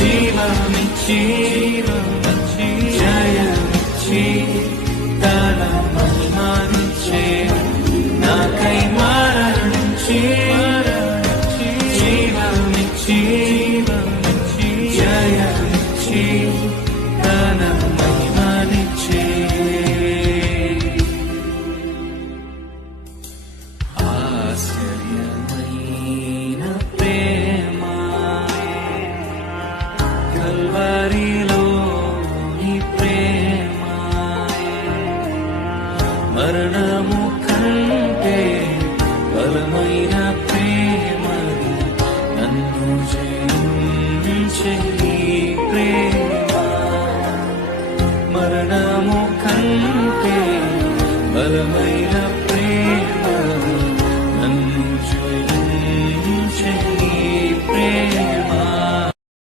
జీవమిచ్చి జయమిచ్చి తన మహిమనిచ్చే నాకై మరణించి జీవమిచ్చి జయమిచ్చి తన మహిమనిచ్చే ఆశ్చర్యమైన ప్రేమ కల్వరిలోని ప్రేమ మరణము కంటే బలమైన